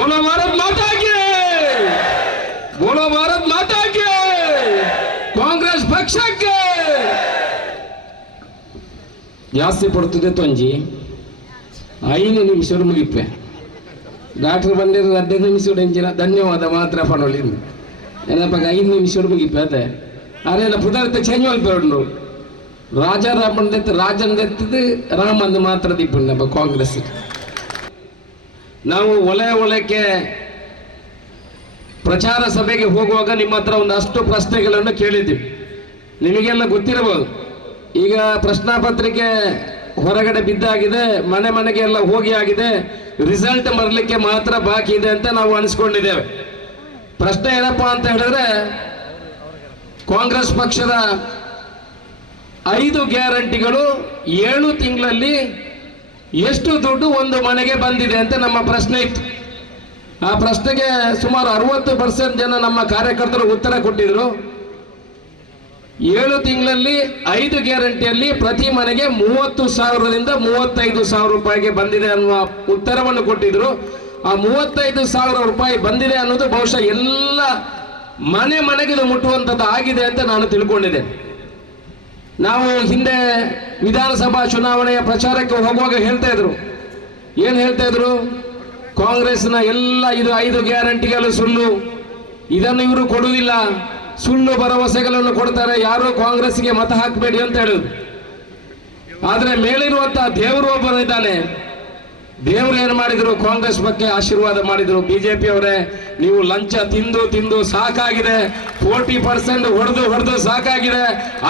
बोलो भारत माता की, बोलो भारत माता की, ಕಾಂಗ್ರೆಸ್ ಪಕ್ಷಕ್ಕೆ ಜಾಸ್ತಿ ಪಡ್ತದೆ ತೊಂಜಿ 5 ನಿಮಿಷ ಮುಗಿಪ್ಪೆ ಡಾಕ್ಟರ್ ಬಂದಿರೋ 15 ನಿಮಿಷ ಎಂಚಿನ ಧನ್ಯವಾದ ಮಾತ್ರ ಪಡೋಳಿಂದ ಏನಪ್ಪ 5 ನಿಮಿಷ ಮುಗಿಪ್ಪೆ ಅದೇ ಅರೆಲ್ಲ ಪುದರ್ತೆ ಚೇಂಜ್ ಮಾಡ್ಕೊಂಡು ರಾಜನ್ ದೆತ್ತದು ರಾಮಂದು ಮಾತ್ರ ದಿಪ್ಪುಂಡಪ್ಪ ಕಾಂಗ್ರೆಸ್. ನಾವು ಒಳಕ್ಕೆ ಪ್ರಚಾರ ಸಭೆಗೆ ಹೋಗುವಾಗ ನಿಮ್ಮ ಹತ್ರ ಒಂದಷ್ಟು ಪ್ರಶ್ನೆಗಳನ್ನು ಕೇಳಿದ್ದೀವಿ. ನಿಮಗೆಲ್ಲ ಗೊತ್ತಿರಬಹುದು. ಈಗ ಪ್ರಶ್ನಾ ಪತ್ರಿಕೆ ಹೊರಗಡೆ ಬಿದ್ದಾಗಿದೆ, ಮನೆಗೆ ಎಲ್ಲ ಹೋಗಿ ಆಗಿದೆ, ರಿಸಲ್ಟ್ ಬರಲಿಕ್ಕೆ ಮಾತ್ರ ಬಾಕಿ ಇದೆ ಅಂತ ನಾವು ಅನಿಸ್ಕೊಂಡಿದ್ದೇವೆ. ಪ್ರಶ್ನೆ ಏನಪ್ಪಾ ಅಂತ ಹೇಳಿದ್ರೆ, ಕಾಂಗ್ರೆಸ್ ಪಕ್ಷದ 5 ಗ್ಯಾರಂಟಿಗಳು 7 ತಿಂಗಳಲ್ಲಿ ಎಷ್ಟು ದುಡ್ಡು ಒಂದು ಮನೆಗೆ ಬಂದಿದೆ ಅಂತ ನಮ್ಮ ಪ್ರಶ್ನೆ ಇತ್ತು. ಆ ಪ್ರಶ್ನೆಗೆ ಸುಮಾರು 60% ಜನ ನಮ್ಮ ಕಾರ್ಯಕರ್ತರು ಉತ್ತರ ಕೊಟ್ಟಿದ್ರು. 7 ತಿಂಗಳಲ್ಲಿ 5 ಗ್ಯಾರಂಟಿಯಲ್ಲಿ ಪ್ರತಿ ಮನೆಗೆ 30,000ರಿಂದ 35,000 ರೂಪಾಯಿಗೆ ಬಂದಿದೆ ಅನ್ನುವ ಉತ್ತರವನ್ನು ಕೊಟ್ಟಿದ್ರು. ಆ 35,000 ರೂಪಾಯಿ ಬಂದಿದೆ ಅನ್ನೋದು ಬಹುಶಃ ಎಲ್ಲ ಮನೆಗೆ ಮುಟ್ಟುವಂಥದ್ದು ಆಗಿದೆ ಅಂತ ನಾನು ತಿಳ್ಕೊಂಡಿದ್ದೆ. ನಾವು ಹಿಂದೆ ವಿಧಾನಸಭಾ ಚುನಾವಣೆಯ ಪ್ರಚಾರಕ್ಕೆ ಹೋಗುವಾಗ ಏನು ಹೇಳ್ತಾ ಇದ್ರು, ಕಾಂಗ್ರೆಸ್ನ ಎಲ್ಲ ಇದು 5 ಗ್ಯಾರಂಟಿಗಳು ಸುಳ್ಳು, ಇದನ್ನು ಇವರು ಕೊಡುವುದಿಲ್ಲ, ಸುಳ್ಳು ಭರವಸೆಗಳನ್ನು ಕೊಡ್ತಾರೆ, ಯಾರು ಕಾಂಗ್ರೆಸ್ಗೆ ಮತ ಹಾಕಬೇಡಿ ಅಂತ ಹೇಳುದು. ಆದ್ರೆ ಮೇಲಿರುವಂತಹ ದೇವರು ಒಬ್ಬನಿದ್ದಾನೆ. ದೇವರು ಏನು ಮಾಡಿದ್ರು, ಕಾಂಗ್ರೆಸ್ ಬಗ್ಗೆ ಆಶೀರ್ವಾದ ಮಾಡಿದ್ರು. ಬಿಜೆಪಿ ಅವರೇ, ನೀವು ಲಂಚ ತಿಂದು ಸಾಕಾಗಿದೆ, 40% ಹೊಡೆದು ಸಾಕಾಗಿದೆ,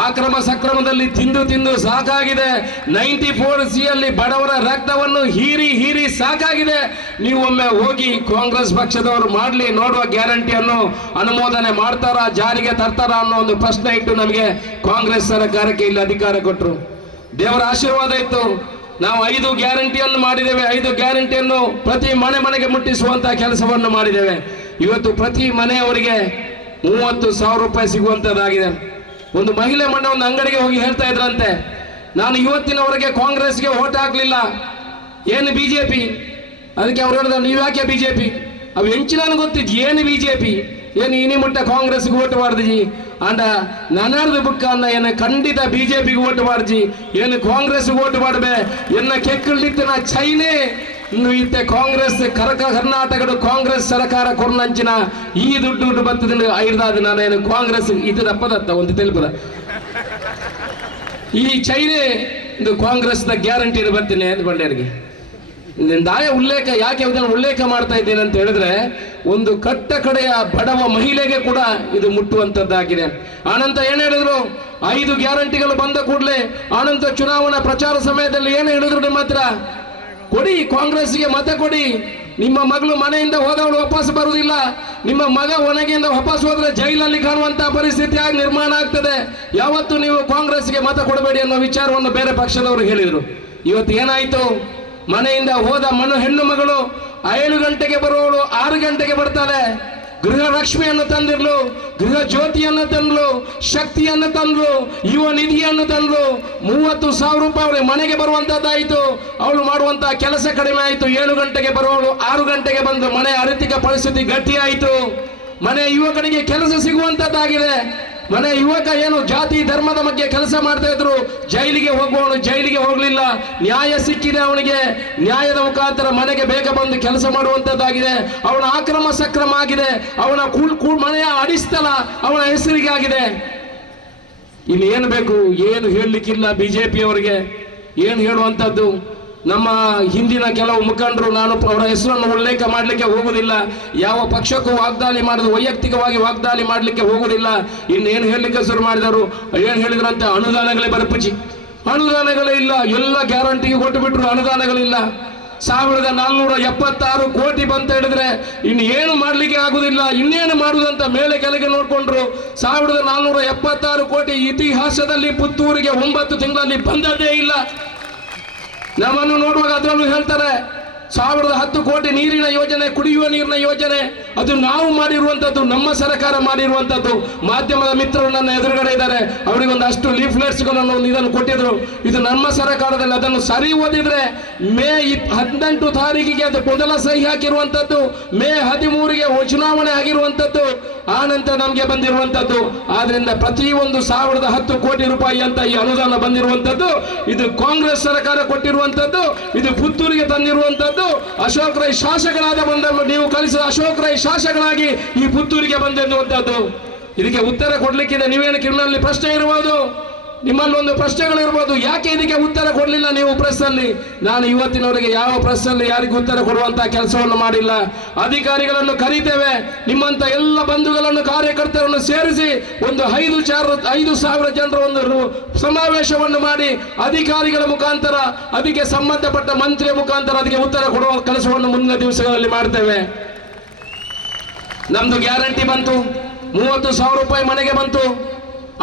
ಆಕ್ರಮ ಸಕ್ರಮದಲ್ಲಿ ತಿಂದು ಸಾಕಾಗಿದೆ, 94C ಅಲ್ಲಿ ಬಡವರ ರಕ್ತವನ್ನು ಹೀರಿ ಸಾಕಾಗಿದೆ. ನೀವು ಒಮ್ಮೆ ಹೋಗಿ ಕಾಂಗ್ರೆಸ್ ಪಕ್ಷದವರು ಮಾಡಲಿ ನೋಡುವ ಗ್ಯಾರಂಟಿಯನ್ನು ಅನುಮೋದನೆ ಮಾಡ್ತಾರಾ, ಜಾರಿಗೆ ತರ್ತಾರಾ ಅನ್ನೋ ಒಂದು ಪ್ರಶ್ನೆ ಇಟ್ಟು ನಮಗೆ ಕಾಂಗ್ರೆಸ್ ಸರ್ಕಾರಕ್ಕೆ ಇಲ್ಲಿ ಅಧಿಕಾರ ಕೊಟ್ಟರು. ದೇವರ ಆಶೀರ್ವಾದ ಇತ್ತು. ನಾವು 5 ಗ್ಯಾರಂಟಿಯನ್ನು ಮಾಡಿದ್ದೇವೆ. 5 ಗ್ಯಾರಂಟಿಯನ್ನು ಪ್ರತಿ ಮನೆಗೆ ಮುಟ್ಟಿಸುವಂತಹ ಕೆಲಸವನ್ನು ಮಾಡಿದ್ದೇವೆ. ಇವತ್ತು ಪ್ರತಿ ಮನೆಯವರಿಗೆ 30,000 ರೂಪಾಯಿ ಸಿಗುವಂತದ್ದಾಗಿದೆ. ಒಂದು ಮಹಿಳೆ ಮೊನ್ನೆ ಒಂದು ಅಂಗಡಿಗೆ ಹೋಗಿ ಹೇಳ್ತಾ ಇದ್ರಂತೆ, ನಾನು ಇವತ್ತಿನವರೆಗೆ ಕಾಂಗ್ರೆಸ್ಗೆ ವೋಟ್ ಹಾಕ್ಲಿಲ್ಲ, ಏನು ಬಿಜೆಪಿ. ಅದಕ್ಕೆ ಅವ್ರು ಹೇಳಿದ, ನೀವು ಯಾಕೆ ಬಿಜೆಪಿ? ಅವು ಹೆಂಚಿನ ಗೊತ್ತಿದ್ದು ಏನು ಬಿಜೆಪಿ, ಏನು ಇನಿ ಮುಟ್ಟ ಕಾಂಗ್ರೆಸ್ಗೆ ಓಟ್ ಮಾಡಿದ್ಜಿ ಅಂಡ ನನ್ನದು ಬುಕ್ಕ ಅನ್ನ ಏನು ಖಂಡಿತ ಬಿಜೆಪಿಗೆ ಓಟ್ ಮಾಡಿಜಿ, ಏನು ಕಾಂಗ್ರೆಸ್ಗೆ ಓಟ್ ಮಾಡಬೇ ಎನ್ನ ಕೆಕ್ಕಳಿತ್ತು ನಾ ಚೈನೆ ಇತ್ತೆ ಕಾಂಗ್ರೆಸ್ ಕರ್ನಾಟಕದ ಕಾಂಗ್ರೆಸ್ ಸರ್ಕಾರ ಕೊರ್ನಂಚಿನ ಈ ದುಡ್ಡು ಬರ್ತದ ಐದಾದ ನಾನೇನು ಕಾಂಗ್ರೆಸ್ ಇದು ದಪ್ಪದತ್ತ ಒಂದು తెలుపుದ ಈ ಚೈನೆ ಇದು ಕಾಂಗ್ರೆಸ್ನ ಗ್ಯಾರಂಟಿ ಬರ್ತೀನಿ ಅಂದ್ಕೊಂಡವ್ರಿಗೆ ದಾಯ ಉಲ್ಲೇಖ ಯಾಕೆ ಇದನ್ನು ಉಲ್ಲೇಖ ಮಾಡ್ತಾ ಇದ್ದೇನೆ ಅಂತ ಹೇಳಿದ್ರೆ, ಒಂದು ಕಟ್ಟ ಕಡೆಯ ಬಡವ ಮಹಿಳೆಗೆ ಕೂಡ ಇದು ಮುಟ್ಟುವಂತದ್ದಾಗಿದೆ. ಆನಂತರ ಏನ್ ಹೇಳಿದ್ರು, 5 ಗ್ಯಾರಂಟಿಗಳು ಬಂದ ಕೂಡಲೇ ಆನಂತರ ಚುನಾವಣಾ ಪ್ರಚಾರ ಸಮಯದಲ್ಲಿ ಏನು ಹೇಳಿದ್ರು, ನಿಮ್ಮ ಹತ್ರ ಕೊಡಿ, ಕಾಂಗ್ರೆಸ್ಗೆ ಮತ ಕೊಡಿ, ನಿಮ್ಮ ಮಗಳು ಮನೆಯಿಂದ ಹೋದವಳು ವಾಪಸ್ ಬರುವುದಿಲ್ಲ, ನಿಮ್ಮ ಮಗ ಒಣಗಿಯಿಂದ ವಾಪಸ್ ಹೋದ್ರೆ ಜೈಲಲ್ಲಿ ಕಾಣುವಂತಹ ಪರಿಸ್ಥಿತಿ ಆಗಿ ನಿರ್ಮಾಣ ಆಗ್ತದೆ, ಯಾವತ್ತು ನೀವು ಕಾಂಗ್ರೆಸ್ಗೆ ಮತ ಕೊಡಬೇಡಿ ಅನ್ನೋ ವಿಚಾರವನ್ನು ಬೇರೆ ಪಕ್ಷದವರು ಹೇಳಿದ್ರು. ಇವತ್ತು ಏನಾಯ್ತು, ಮನೆಯಿಂದ ಹೋದ ಹೆಣ್ಣು ಮಗಳು 7 ಗಂಟೆಗೆ ಬರುವವಳು 6 ಗಂಟೆಗೆ ಬರ್ತಾಳೆ. ಗೃಹ ಲಕ್ಷ್ಮಿಯನ್ನು ತಂದಿರ್ಲು, ಗೃಹ ಜ್ಯೋತಿಯನ್ನು ತಂದ್ಲು, ಶಕ್ತಿಯನ್ನು ತಂದ್ಲು, ಯುವ ನಿಧಿಯನ್ನು ತಂದ್ಲು, 30,000 ರೂಪಾಯಿ ಅವಳಿಗೆ ಮನೆಗೆ ಬರುವಂತದ್ದಾಯಿತು. ಅವಳು ಮಾಡುವಂತಹ ಕೆಲಸ ಕಡಿಮೆ ಆಯಿತು. 7 ಗಂಟೆಗೆ ಬರುವವಳು 6 ಗಂಟೆಗೆ ಬಂದು ಮನೆ ಆರ್ಥಿಕ ಪರಿಸ್ಥಿತಿ ಗಟ್ಟಿ ಆಯಿತು. ಮನೆ ಯುವಕನಿಗೆ ಕೆಲಸ ಸಿಗುವಂತದ್ದಾಗಿದೆ. ಮನೆ ಯುವಕ ಏನು ಜಾತಿ ಧರ್ಮದ ಬಗ್ಗೆ ಕೆಲಸ ಮಾಡ್ತಾ ಇದ್ರು, ಜೈಲಿಗೆ ಹೋಗುವವನು ಜೈಲಿಗೆ ಹೋಗ್ಲಿಲ್ಲ, ನ್ಯಾಯ ಸಿಕ್ಕಿದೆ ಅವನಿಗೆ, ನ್ಯಾಯದ ಮುಖಾಂತರ ಮನೆಗೆ ಬೇಗ ಬಂದು ಕೆಲಸ ಮಾಡುವಂತದ್ದಾಗಿದೆ. ಅವನ ಆಕ್ರಮ ಸಕ್ರಮ ಆಗಿದೆ, ಅವನ ಮನೆಯ ಅಡಿಸ್ತಲ ಅವನ ಹೆಸರಿಗೆ ಆಗಿದೆ. ಇಲ್ಲಿ ಏನು ಬೇಕು, ಏನು ಹೇಳಲಿಕ್ಕಿಲ್ಲ ಬಿಜೆಪಿ ಅವರಿಗೆ. ಏನು ಹೇಳುವಂತದ್ದು, ನಮ್ಮ ಹಿಂದಿನ ಕೆಲವು ಮುಖಂಡರು, ನಾನು ಅವರ ಹೆಸರನ್ನು ಉಲ್ಲೇಖ ಮಾಡಲಿಕ್ಕೆ ಹೋಗುವುದಿಲ್ಲ, ಯಾವ ಪಕ್ಷಕ್ಕೂ ವಾಗ್ದಾಳಿ ಮಾಡಿದ್ರು, ವೈಯಕ್ತಿಕವಾಗಿ ವಾಗ್ದಾಳಿ ಮಾಡಲಿಕ್ಕೆ ಹೋಗುವುದಿಲ್ಲ. ಇನ್ನೇನು ಹೇಳಲಿಕ್ಕೆ ಶುರು ಮಾಡಿದರು, ಏನು ಹೇಳಿದ್ರಂತೆ, ಅನುದಾನಗಳೇ ಬರಪುಚಿ, ಅನುದಾನಗಳೇ ಇಲ್ಲ, ಎಲ್ಲ ಗ್ಯಾರಂಟಿಗೆ ಕೊಟ್ಟು ಬಿಟ್ರು, ಅನುದಾನಗಳಿಲ್ಲ. 1476 ಕೋಟಿ ಬಂತ ಹೇಳಿದ್ರೆ ಇನ್ನು ಏನು ಮಾಡ್ಲಿಕ್ಕೆ ಆಗುದಿಲ್ಲ, ಇನ್ನೇನು ಮಾಡುವುದಂತ ಮೇಲೆ ಕೆಳಗೆ ನೋಡ್ಕೊಂಡ್ರು. 1476 ಕೋಟಿ ಇತಿಹಾಸದಲ್ಲಿ ಪುತ್ತೂರಿಗೆ 9 ತಿಂಗಳಲ್ಲಿ ಬಂದದ್ದೇ ಇಲ್ಲ. ನಮ್ಮನ್ನು ನೋಡುವಾಗ ಅದರಲ್ಲೂ ಹೇಳ್ತಾರೆ, 1010 ಕೋಟಿ ನೀರಿನ ಯೋಜನೆ, ಕುಡಿಯುವ ನೀರಿನ ಯೋಜನೆ, ಅದು ನಾವು ಮಾಡಿರುವಂತದ್ದು, ನಮ್ಮ ಸರ್ಕಾರ ಮಾಡಿರುವಂತದ್ದು. ಮಾಧ್ಯಮದ ಮಿತ್ರರು ನನ್ನ ಎದುರುಗಡೆ ಇದ್ದಾರೆ, ಅವರಿಗೊಂದು ಅಷ್ಟು ಲೀಫ್ಲೆಟ್ಸ್ಗಳನ್ನು ಇದನ್ನು ಕೊಟ್ಟಿದ್ರು. ಇದು ನಮ್ಮ ಸರ್ಕಾರದಲ್ಲಿ. ಅದನ್ನು ಸರಿ ಓದಿದ್ರೆ ಮೇ 18 ತಾರೀಕಿಗೆ ಅದು ಮೊದಲ ಸಹಿ ಹಾಕಿರುವಂತದ್ದು, ಮೇ 13ಗೆ ಚುನಾವಣೆ ಆಗಿರುವಂತದ್ದು, ಆ ನಂತರ ನಮಗೆ ಬಂದಿರುವಂತದ್ದು. ಆದ್ರಿಂದ ಪ್ರತಿಯೊಂದು 1010 ಕೋಟಿ ರೂಪಾಯಿ ಅಂತ ಈ ಅನುದಾನ ಬಂದಿರುವಂತದ್ದು, ಇದು ಕಾಂಗ್ರೆಸ್ ಸರ್ಕಾರ ಕೊಟ್ಟಿರುವಂತದ್ದು, ಇದು ಪುತ್ತೂರಿಗೆ ತಂದಿರುವಂತದ್ದು. ಅಶೋಕ್ ರೈ ಶಾಸಕನಾದ ಬಂದನ್ನು ನೀವು ಕಳಿಸಿದ ಅಶೋಕ್ ರೈ ಶಾಸಕನಾಗಿ ಈ ಪುತ್ತೂರಿಗೆ ಬಂದಿರುವಂತದ್ದು. ಇದಕ್ಕೆ ಉತ್ತರ ಕೊಡ್ಲಿಕ್ಕಿದೆ. ನೀವೇನು ಕಿರುನಲ್ಲಿ ಪ್ರಶ್ನೆ ಇರಬಹುದು, ನಿಮ್ಮಲ್ಲಿ ಒಂದು ಪ್ರಶ್ನೆಗಳಿರ್ಬೋದು, ಯಾಕೆ ಇದಕ್ಕೆ ಉತ್ತರ ಕೊಡಲಿಲ್ಲ ನೀವು ಪ್ರೆಸ್ನಲ್ಲಿ? ನಾನು ಇವತ್ತಿನವರೆಗೆ ಯಾವ ಪ್ರೆಸ್ನಲ್ಲಿ ಯಾರಿಗೂ ಉತ್ತರ ಕೊಡುವಂತಹ ಕೆಲಸವನ್ನು ಮಾಡಿಲ್ಲ. ಅಧಿಕಾರಿಗಳನ್ನು ಕರೀತೇವೆ, ನಿಮ್ಮಂತ ಎಲ್ಲ ಬಂಧುಗಳನ್ನು ಕಾರ್ಯಕರ್ತರನ್ನು ಸೇರಿಸಿ ಒಂದು 5,000 ಜನರ ಒಂದು ಸಮಾವೇಶವನ್ನು ಮಾಡಿ ಅಧಿಕಾರಿಗಳ ಮುಖಾಂತರ, ಅದಕ್ಕೆ ಸಂಬಂಧಪಟ್ಟ ಮಂತ್ರಿಯ ಮುಖಾಂತರ ಅದಕ್ಕೆ ಉತ್ತರ ಕೊಡುವ ಕೆಲಸವನ್ನು ಮುಂದಿನ ದಿವಸಗಳಲ್ಲಿ ಮಾಡ್ತೇವೆ. ನಮ್ದು ಗ್ಯಾರಂಟಿ ಬಂತು, 30,000 ರೂಪಾಯಿ ಮನೆಗೆ ಬಂತು,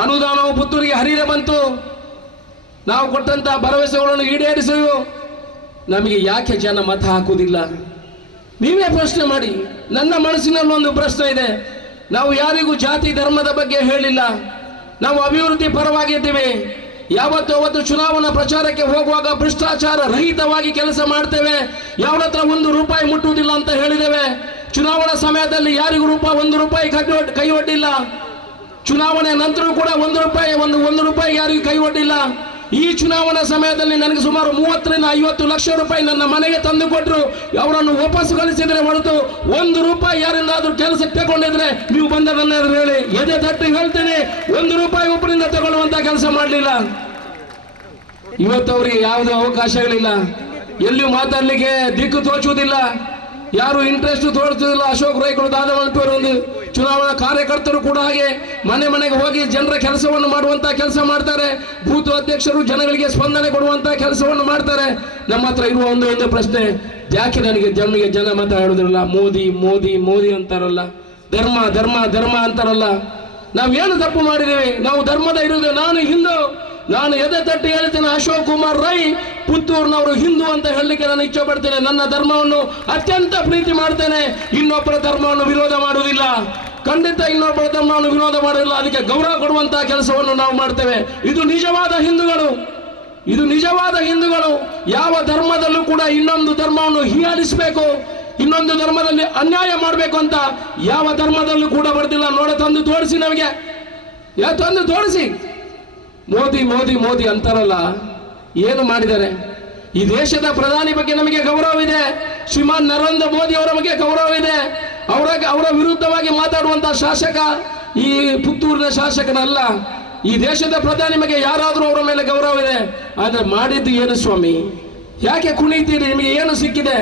ಅನುದಾನವು ಪುತ್ತೂರಿಗೆ ಹರಿದೇ ಬಂತು. ನಾವು ಕೊಟ್ಟಂತಹ ಭರವಸೆಗಳನ್ನು ಈಡೇರಿಸುವು. ನಮಗೆ ಯಾಕೆ ಜನ ಮತ ಹಾಕುವುದಿಲ್ಲ? ನೀವೇ ಪ್ರಶ್ನೆ ಮಾಡಿ. ನನ್ನ ಮನಸ್ಸಿನಲ್ಲಿ ಒಂದು ಪ್ರಶ್ನೆ ಇದೆ. ನಾವು ಯಾರಿಗೂ ಜಾತಿ ಧರ್ಮದ ಬಗ್ಗೆ ಹೇಳಿಲ್ಲ. ನಾವು ಅಭಿವೃದ್ಧಿ ಪರವಾಗಿದ್ದೇವೆ. ಯಾವತ್ತು ಚುನಾವಣಾ ಪ್ರಚಾರಕ್ಕೆ ಹೋಗುವಾಗ ಭ್ರಷ್ಟಾಚಾರ ರಹಿತವಾಗಿ ಕೆಲಸ ಮಾಡ್ತೇವೆ. ಯಾವನ ಹತ್ರ 1 ರೂಪಾಯಿ ಮುಟ್ಟುವುದಿಲ್ಲ ಅಂತ ಹೇಳಿದ್ದೇವೆ. ಚುನಾವಣಾ ಸಮಯದಲ್ಲಿ ಯಾರಿಗೂ1 ರೂಪಾಯಿ ಕೈ ಒಡ್ಡಿಲ್ಲ. ಚುನಾವಣೆ ನಂತರ ಕೂಡ 1 ರೂಪಾಯಿ ಯಾರಿಗೂ ಕೈ ಒಡ್ಡಿಲ್ಲ. ಈ ಚುನಾವಣಾ ಸಮಯದಲ್ಲಿ ನನಗೆ ಸುಮಾರು 30 ರಿಂದ 50 ಲಕ್ಷ ರೂಪಾಯಿ ನನ್ನ ಮನೆಗೆ ತಂದು ಕೊಟ್ಟರು. ಅವರನ್ನು ವಾಪಸ್ ಕಳಿಸಿದ್ರೆ ಹೊರತು 1 ರೂಪಾಯಿ ಯಾರಿಂದಾದ್ರೂ ಕೆಲಸಕ್ಕೆ ತಗೊಂಡಿದ್ರೆ ನೀವು ಬಂದ ನನ್ನ ಹೇಳಿ, ಎದೆ ತಟ್ಟಿ ಹೇಳ್ತೀನಿ, 1 ರೂಪಾಯಿ ಒಬ್ಬರಿಂದ ತಗೊಳ್ಳುವಂತ ಕೆಲಸ ಮಾಡಲಿಲ್ಲ. ಇವತ್ತು ಅವರಿಗೆ ಯಾವುದೇ ಅವಕಾಶಗಳಿಲ್ಲ, ಎಲ್ಲಿಯೂ ಮಾತಾಡ್ಲಿಕ್ಕೆ ದಿಕ್ಕು ತೋಚುವುದಿಲ್ಲ, ಯಾರು ಇಂಟ್ರೆಸ್ಟ್ ತೋರಿಸುವುದಿಲ್ಲ. ಅಶೋಕ್ ರೈಗಳು, ದಾದಮಲ್ಪೇರು ಒಂದು ಚುನಾವಣಾ ಕಾರ್ಯಕರ್ತರು ಕೂಡ ಹಾಗೆ ಮನೆಗೆ ಹೋಗಿ ಜನರ ಕೆಲಸವನ್ನು ಮಾಡುವಂತಹ ಕೆಲಸ ಮಾಡ್ತಾರೆ. ಬೂತ್ ಅಧ್ಯಕ್ಷರು ಜನಗಳಿಗೆ ಸ್ಪಂದನೆ ಕೊಡುವಂತಹ ಕೆಲಸವನ್ನು ಮಾಡ್ತಾರೆ. ನಮ್ಮ ಹತ್ರ ಇರುವ ಒಂದು ಪ್ರಶ್ನೆ, ಯಾಕೆ ಜನ ಮಾತಾಡುದಿರಲ್ಲ? ಮೋದಿ ಮೋದಿ ಮೋದಿ ಅಂತಾರಲ್ಲ, ಧರ್ಮ ಧರ್ಮ ಧರ್ಮ ಅಂತಾರಲ್ಲ. ನಾವೇನು ತಪ್ಪು ಮಾಡಿದ್ದೇವೆ? ನಾವು ಧರ್ಮದ ಇರುವುದು. ನಾನು ಎದೆ ತಟ್ಟಿ ಹೇಳ್ತೇನೆ, ಅಶೋಕ್ ಕುಮಾರ್ ರೈ ಪುತ್ತೂರಿನವರು ಹಿಂದೂ ಅಂತ ಹೇಳಲಿಕ್ಕೆ ನಾನು ಇಚ್ಛೆ ಪಡ್ತೇನೆ. ನನ್ನ ಧರ್ಮವನ್ನು ಅತ್ಯಂತ ಪ್ರೀತಿ ಮಾಡ್ತೇನೆ. ಇನ್ನೊಬ್ಬರ ಧರ್ಮವನ್ನು ವಿರೋಧ ಮಾಡುವುದಿಲ್ಲ, ಖಂಡಿತ ಇನ್ನೊಬ್ಬರ ಧರ್ಮವನ್ನು ವಿರೋಧ ಮಾಡುವುದಿಲ್ಲ. ಅದಕ್ಕೆ ಗೌರವ ಕೊಡುವಂತಹ ಕೆಲಸವನ್ನು ನಾವು ಮಾಡ್ತೇವೆ. ಇದು ನಿಜವಾದ ಹಿಂದೂಗಳು. ಯಾವ ಧರ್ಮದಲ್ಲೂ ಕೂಡ ಇನ್ನೊಂದು ಧರ್ಮವನ್ನು ಹೀಯಾಳಿಸಬೇಕು, ಇನ್ನೊಂದು ಧರ್ಮದಲ್ಲಿ ಅನ್ಯಾಯ ಮಾಡಬೇಕು ಅಂತ ಯಾವ ಧರ್ಮದಲ್ಲೂ ಕೂಡ ಬರ್ತಿಲ್ಲ. ತಂದು ತೋರಿಸಿ, ನಮಗೆ ತಂದು ತೋರಿಸಿ. ಮೋದಿ ಮೋದಿ ಮೋದಿ ಅಂತಾರಲ್ಲ, ಏನು ಮಾಡಿದ್ದಾರೆ? ಈ ದೇಶದ ಪ್ರಧಾನಿ ಬಗ್ಗೆ ನಮಗೆ ಗೌರವವಿದೆ, ಶ್ರೀಮಾನ್ ನರೇಂದ್ರ ಮೋದಿ ಅವರ ಬಗ್ಗೆ ಗೌರವವಿದೆ. ಅವರ ವಿರುದ್ಧವಾಗಿ ಮಾತಾಡುವಂತಹ ಶಾಸಕ ಈ ಪುತ್ತೂರಿನ ಶಾಸಕನಲ್ಲ. ಈ ದೇಶದ ಪ್ರಧಾನಿ ಬಗ್ಗೆ ಯಾರಾದರೂ ಅವರ ಮೇಲೆ ಗೌರವವಿದೆ. ಆದ್ರೆ ಮಾಡಿದ್ದು ಏನು ಸ್ವಾಮಿ? ಯಾಕೆ ಕುಣಿತೀರಿ? ನಿಮಗೆ ಏನು ಸಿಕ್ಕಿದೆ?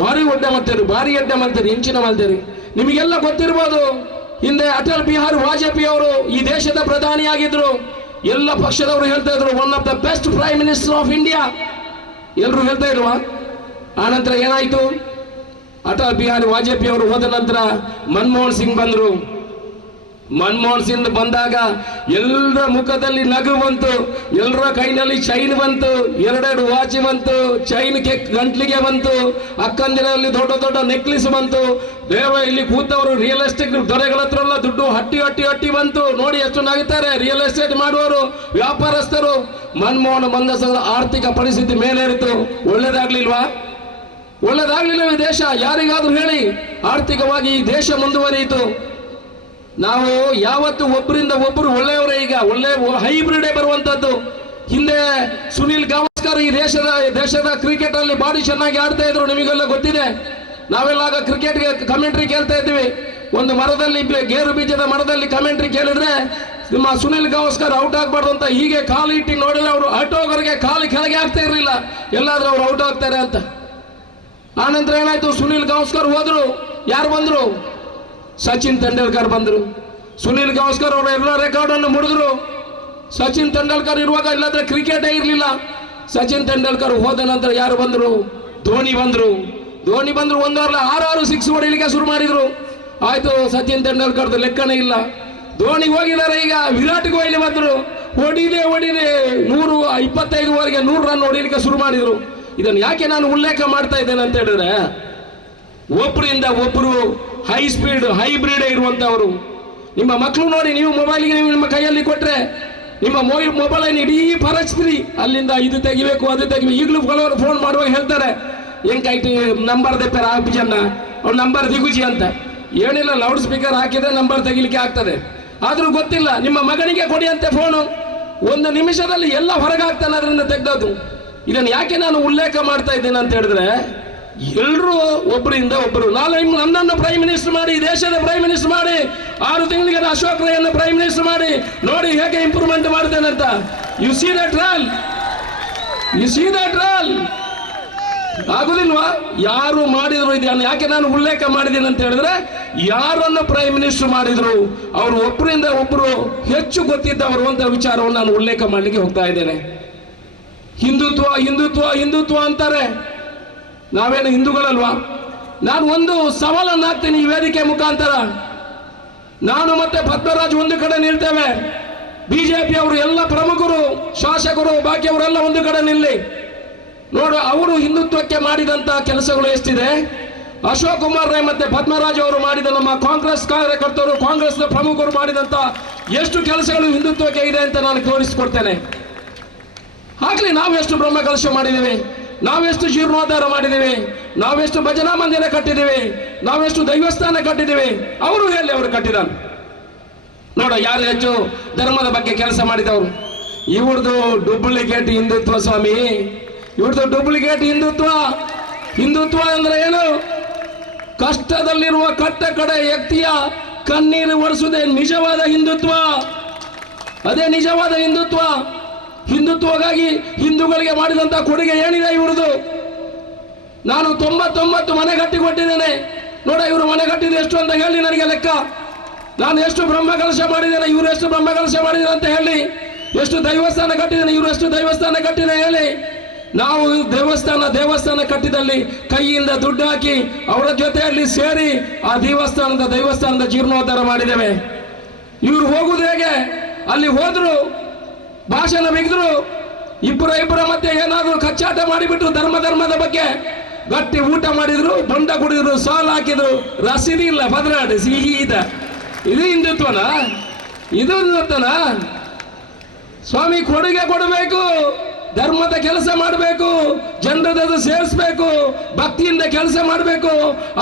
ಭಾರಿ ಒಡ್ಡೆ ಮಾಡ್ತೀರಿ, ಹೆಂಚಿನ ಮಾಡ್ತೀರಿ. ನಿಮಗೆಲ್ಲ ಗೊತ್ತಿರ್ಬೋದು, ಹಿಂದೆ ಅಟಲ್ ಬಿಹಾರಿ ವಾಜಪೇಯಿ ಅವರು ಈ ದೇಶದ ಪ್ರಧಾನಿ ಆಗಿದ್ರು. ಎಲ್ಲ ಪಕ್ಷದವರು ಹೇಳ್ತಾ ಇದ್ರು, 1 of the best prime minister of India. ಎಲ್ಲರೂ ಹೇಳ್ತಾ ಇಲ್ವಾ? ಆನಂತರ ಏನಾಯ್ತು? ಅಟಲ್ ಬಿಹಾರಿ ವಾಜಪೇಯಿ ಅವರು ಹೋದ ನಂತರ ಮನಮೋಹನ್ ಸಿಂಗ್ ಬಂದ್ರು. ಮನಮೋಹನ್ ಸಿಂಗ್ ಬಂದಾಗ ಎಲ್ಲರ ಮುಖದಲ್ಲಿ ನಗು ಬಂತು, ಎಲ್ಲರ ಕೈನಲ್ಲಿ ಚೈನ್ ಬಂತು, 2 ವಾಚ್ ಬಂತು, ಚೈನ್ ಗಂಟ್ಲಿಗೆ ಬಂತು, ಅಕ್ಕಂದಿರಲ್ಲಿ ದೊಡ್ಡ ನೆಕ್ಲೆಸ್ ಬಂತು. ಇಲ್ಲಿ ಕೂತವರು ರಿಯಲ್ ಎಸ್ಟೇಟ್ ದೊರೆಗಳ ಹತ್ರ ಎಲ್ಲ ದುಡ್ಡು ಹಟ್ಟಿ ಬಂತು. ನೋಡಿ ಎಷ್ಟು ನಗುತ್ತಾರೆ ರಿಯಲ್ ಎಸ್ಟೇಟ್ ಮಾಡುವವರು, ವ್ಯಾಪಾರಸ್ಥರು. ಮನಮೋಹನ್ ಬಂದ ಆರ್ಥಿಕ ಪರಿಸ್ಥಿತಿ ಮೇಲೇರಿತು. ಒಳ್ಳೇದಾಗ್ಲಿಲ್ವಾ ಈ ದೇಶ? ಯಾರಿಗಾದ್ರೂ ಹೇಳಿ, ಆರ್ಥಿಕವಾಗಿ ಈ ದೇಶ ಮುಂದುವರಿಯಿತು. ನಾವು ಯಾವತ್ತು ಒಬ್ಬರಿಂದ ಒಬ್ಬರು ಒಳ್ಳೆಯವರೇ. ಈಗ ಒಳ್ಳೆ ಹೈಬ್ರಿಡೇ ಬರುವಂತದ್ದು. ಹಿಂದೆ ಸುನಿಲ್ ಗವಾಸ್ಕರ್ ಈ ದೇಶದ ಕ್ರಿಕೆಟ್ ಅಲ್ಲಿ ಬಾರಿ ಚೆನ್ನಾಗಿ ಆಡ್ತಾ ಇದ್ರು, ನಿಮಗೆಲ್ಲ ಗೊತ್ತಿದೆ. ನಾವೆಲ್ಲ ಆಗ ಕ್ರಿಕೆಟ್ಗೆ ಕಮೆಂಟ್ರಿ ಕೇಳ್ತಾ ಇದ್ವಿ. ಒಂದು ಮರದಲ್ಲಿ, ಗೇರು ಬೀಜದ ಮರದಲ್ಲಿ ಕಮೆಂಟ್ರಿ ಕೇಳಿದ್ರೆ ನಿಮ್ಮ ಸುನಿಲ್ ಗವಾಸ್ಕರ್ ಔಟ್ ಆಗ್ಬಾರ್ದು ಅಂತ ಹೀಗೆ ಕಾಲು ಇಟ್ಟು ನೋಡಿದ್ರೆ ಅವರು ಆಟೋಗರಿಗೆ ಕಾಲು ಕೆಳಗೆ ಆಗ್ತಾ ಇರಲಿಲ್ಲ, ಎಲ್ಲಾದ್ರೂ ಅವ್ರು ಔಟ್ ಆಗ್ತಾರೆ ಅಂತ. ಆನಂತರ ಏನಾಯ್ತು? ಸುನಿಲ್ ಗವಾಸ್ಕರ್ ಹೋದ್ರು. ಯಾರು ಬಂದ್ರು? ಸಚಿನ್ ತೆಂಡೂಲ್ಕರ್ ಬಂದ್ರು. ಸುನಿಲ್ ಗವಾಸ್ಕರ್ ಅವರ ಎಲ್ಲ ರೆಕಾರ್ಡ್ ಅನ್ನು ಮುಡಿದ್ರು. ಸಚಿನ್ ತೆಂಡೂಲ್ಕರ್ ಇರುವಾಗ ಇಲ್ಲಾಂದ್ರೆ ಕ್ರಿಕೆಟೇ ಇರಲಿಲ್ಲ. ಸಚಿನ್ ತೆಂಡೂಲ್ಕರ್ ಹೋದ ನಂತರ ಯಾರು ಬಂದ್ರು? ಧೋನಿ ಬಂದ್ರು. 1 ಓವರ್ಲಿ 6 ಸಿಕ್ಸ್ ಹೊಡಿಲಿಕ್ಕೆ ಶುರು ಮಾಡಿದ್ರು. ಆಯ್ತು, ಸಚಿನ್ ತೆಂಡೂಲ್ಕರ್ದು ಲೆಕ್ಕನೇ ಇಲ್ಲ. ಧೋನಿ ಹೋಗಿದ್ದಾರೆ. ಈಗ ವಿರಾಟ್ ಕೊಹ್ಲಿ ಬಂದ್ರು. ಹೊಡಿದೆ 125 ಓವರ್ಗೆ 100 ರನ್ ಹೊಡಿಲಿಕ್ಕೆ ಶುರು ಮಾಡಿದ್ರು. ಇದನ್ನು ಯಾಕೆ ನಾನು ಉಲ್ಲೇಖ ಮಾಡ್ತಾ ಇದ್ದೇನೆ ಅಂತ ಹೇಳಿದ್ರೆ, ಒಬ್ಬರಿಂದ ಒಬ್ಬರು ಹೈ ಸ್ಪೀಡ್ ಹೈಬ್ರಿಡ್ ಇರುವಂತವರು. ನಿಮ್ಮ ಮಕ್ಕಳು ನೋಡಿ, ನೀವು ಮೊಬೈಲ್ಗೆ ನೀವು ನಿಮ್ಮ ಕೈಯಲ್ಲಿ ಕೊಟ್ರೆ ನಿಮ್ಮ ಮೊಬೈಲ್ ಇಡೀ ಪರಿಸ್ಥಿತಿ ಅಲ್ಲಿಂದ ಇದು ತೆಗಿಬೇಕು ಅದು ತೆಗಿಬೇಕು. ಈಗಲೂ ಕೆಲವರು ಫೋನ್ ಮಾಡುವಾಗ ಹೇಳ್ತಾರೆ, ಹೆಂಗಾಯ್ತು ನಂಬರ್ ದೆಪ್ಪರ ಆಪಿಜನ್ನ ಅವ್ರ ನಂಬರ್ ದಿಗುಜಿ ಅಂತ. ಏನಿಲ್ಲ, ಲೌಡ್ ಸ್ಪೀಕರ್ ಹಾಕಿದ್ರೆ ನಂಬರ್ ತೆಗಿಲಿಕ್ಕೆ ಆಗ್ತದೆ. ಆದ್ರೂ ಗೊತ್ತಿಲ್ಲ, ನಿಮ್ಮ ಮಗನಿಗೆ ಕೊಡಿ ಅಂತೆ ಫೋನು, ಒಂದು ನಿಮಿಷದಲ್ಲಿ ಎಲ್ಲ ಹೊರಗಾಗ್ತಾನೆ ಅದರಿಂದ ತೆಗೆದದ್ದು. ಇದನ್ನು ಯಾಕೆ ನಾನು ಉಲ್ಲೇಖ ಮಾಡ್ತಾ ಇದ್ದೇನೆ ಅಂತ ಹೇಳಿದ್ರೆ, ಎಲ್ಲರೂ ಒಬ್ಬರಿಂದ ಒಬ್ಬರು, ನನ್ನನ್ನು ಪ್ರೈಮ್ ಮಿನಿಸ್ಟರ್ ಮಾಡಿ, ದೇಶದ ಪ್ರೈಮ್ ಮಿನಿಸ್ಟರ್ ಮಾಡಿ, 6 ತಿಂಗಳಿಗೆ ಅಶೋಕ್ ರೈಯನ್ನು ಪ್ರೈಮ್ ಮಿನಿಸ್ಟರ್ ಮಾಡಿ ನೋಡಿ ಹೇಗೆ ಇಂಪ್ರೂವ್ಮೆಂಟ್ ಮಾಡ್ತೇನೆ ಅಂತ. You see that roll, you see that roll. ಆಗುದಿಲ್ವಾ? ಯಾರು ಮಾಡಿದ್ರು ಇದನ್ನು ಯಾಕೆ ನಾನು ಉಲ್ಲೇಖ ಮಾಡಿದ್ದೇನೆ ಅಂತ ಹೇಳಿದ್ರೆ, ಯಾರನ್ನು ಪ್ರೈಮ್ ಮಿನಿಸ್ಟರ್ ಮಾಡಿದ್ರು ಅವರು ಒಬ್ಬರಿಂದ ಒಬ್ಬರು ಹೆಚ್ಚು ಗೊತ್ತಿದ್ದವರು ಅಂತ ವಿಚಾರವನ್ನು ನಾನು ಉಲ್ಲೇಖ ಮಾಡಲಿಕ್ಕೆ ಹೋಗ್ತಾ ಇದ್ದೇನೆ. ಹಿಂದುತ್ವ ಹಿಂದುತ್ವ ಹಿಂದುತ್ವ ಅಂತಾರೆ, ನಾವೇನು ಹಿಂದೂಗಳಲ್ವಾ? ನಾನು ಒಂದು ಸವಾಲನ್ನು ಹಾಕ್ತೀನಿ ಈ ವೇದಿಕೆ ಮುಖಾಂತರ. ನಾನು ಮತ್ತೆ ಪದ್ಮರಾಜ್ ಒಂದು ಕಡೆ ನಿಲ್ತೇವೆ, ಬಿಜೆಪಿ ಅವರು ಎಲ್ಲ ಪ್ರಮುಖರು ಶಾಸಕರು ಬಾಕಿಯವರೆಲ್ಲ ಒಂದು ಕಡೆ ನಿಲ್ಲಿ. ನೋಡು, ಅವರು ಹಿಂದುತ್ವಕ್ಕೆ ಮಾಡಿದಂತ ಕೆಲಸಗಳು ಎಷ್ಟಿದೆ. ಅಶೋಕ್ ಕುಮಾರ್ ರೈ ಮತ್ತೆ ಪದ್ಮರಾಜ್ ಅವರು ಮಾಡಿದ, ನಮ್ಮ ಕಾಂಗ್ರೆಸ್ ಕಾರ್ಯಕರ್ತರು ಕಾಂಗ್ರೆಸ್ನ ಪ್ರಮುಖರು ಮಾಡಿದಂತ ಎಷ್ಟು ಕೆಲಸಗಳು ಹಿಂದುತ್ವಕ್ಕೆ ಇದೆ ಅಂತ ನಾನು ತೋರಿಸಿಕೊಡ್ತೇನೆ. ಆಗ್ಲಿ, ನಾವೆಷ್ಟು ಬ್ರಹ್ಮಕಲಶ ಮಾಡಿದ್ದೇವೆ, ನಾವೆಷ್ಟು ಜೀರ್ಣೋದ್ಧಾರ ಮಾಡಿದ್ದೇವೆ, ನಾವೆಷ್ಟು ಭಜನಾ ಮಂದಿರ ಕಟ್ಟಿದ್ದೇವೆ, ನಾವೆಷ್ಟು ದೈವಸ್ಥಾನ ಕಟ್ಟಿದ್ದೇವೆ. ಅವರು ಹೇಳಿ ಅವರು ಕಟ್ಟಿದಾನೆ. ನೋಡ, ಯಾರು ಹೆಚ್ಚು ಧರ್ಮದ ಬಗ್ಗೆ ಕೆಲಸ ಮಾಡಿದವರು. ಇವ್ರದ್ದು ಡೂಪ್ಲಿಕೇಟ್ ಹಿಂದುತ್ವ ಸ್ವಾಮಿ, ಇವ್ರದ್ದು ಡೂಪ್ಲಿಕೇಟ್ ಹಿಂದುತ್ವ. ಹಿಂದುತ್ವ ಅಂದ್ರೆ ಏನು? ಕಷ್ಟದಲ್ಲಿರುವ ಕಟ್ಟ ಕಡೆ ವ್ಯಕ್ತಿಯ ಕಣ್ಣೀರು ಒರೆಸುವುದೇ ನಿಜವಾದ ಹಿಂದುತ್ವ. ಅದೇ ನಿಜವಾದ ಹಿಂದುತ್ವ. ಹಿಂದುತ್ವಗಾಗಿ ಹಿಂದೂಗಳಿಗೆ ಮಾಡಿದಂತ ಕೊಡುಗೆ ಏನಿದೆ ಇವ್ರದ್ದು? ನಾನು 99 ಮನೆ ಕಟ್ಟಿ ಕೊಟ್ಟಿದ್ದೇನೆ. ನೋಡ, ಇವರು ಮನೆ ಕಟ್ಟಿದ ಎಷ್ಟು ಅಂತ ಹೇಳಿ ನನಗೆ ಲೆಕ್ಕ. ನಾನು ಎಷ್ಟು ಬ್ರಹ್ಮಕಲಶ ಮಾಡಿದ್ದೇನೆ, ಇವರು ಎಷ್ಟು ಬ್ರಹ್ಮಕಲಶ ಮಾಡಿದ್ದಾರೆ ಅಂತ ಹೇಳಿ. ಎಷ್ಟು ದೈವಸ್ಥಾನ ಕಟ್ಟಿದ್ದೇನೆ, ಇವರು ಎಷ್ಟು ದೈವಸ್ಥಾನ ಕಟ್ಟಿದೆ ಹೇಳಿ. ನಾವು ದೇವಸ್ಥಾನ ಕಟ್ಟಿದಲ್ಲಿ ಕೈಯಿಂದ ದುಡ್ಡು ಹಾಕಿ ಅವರ ಜೊತೆಯಲ್ಲಿ ಸೇರಿ ಆ ದೈವಸ್ಥಾನದ ಜೀರ್ಣೋದ್ಧಾರ ಮಾಡಿದ್ದೇವೆ. ಇವರು ಹೋಗುದು ಹೇಗೆ? ಅಲ್ಲಿ ಹೋದ್ರು, ಭಾಷಣ ಬಿಗಿದ್ರು, ಇಬ್ಬರ ಮತ್ತೆ ಏನಾದ್ರು ಕಚ್ಚಾಟ ಮಾಡಿಬಿಟ್ಟು ಧರ್ಮದ ಬಗ್ಗೆ ಗಟ್ಟಿ ಊಟ ಮಾಡಿದ್ರು, ಬಂಡ ಕುಡಿದ್ರು, ಸಾಲ ಹಾಕಿದ್ರು, ರಸೀದಿ ಇಲ್ಲ, ಭದ್ರಾಡಿ ಸಿಹಿ ಇದೆ. ಇದು ಹಿಂದುತ್ವನ? ಇದು ಹಿಂದುತ್ವನ? ಸ್ವಾಮಿ, ಕೊಡುಗೆ ಕೊಡಬೇಕು, ಧರ್ಮದ ಕೆಲಸ ಮಾಡಬೇಕು, ಜನರದ್ದು ಸೇರಿಸಬೇಕು, ಭಕ್ತಿಯಿಂದ ಕೆಲಸ ಮಾಡಬೇಕು,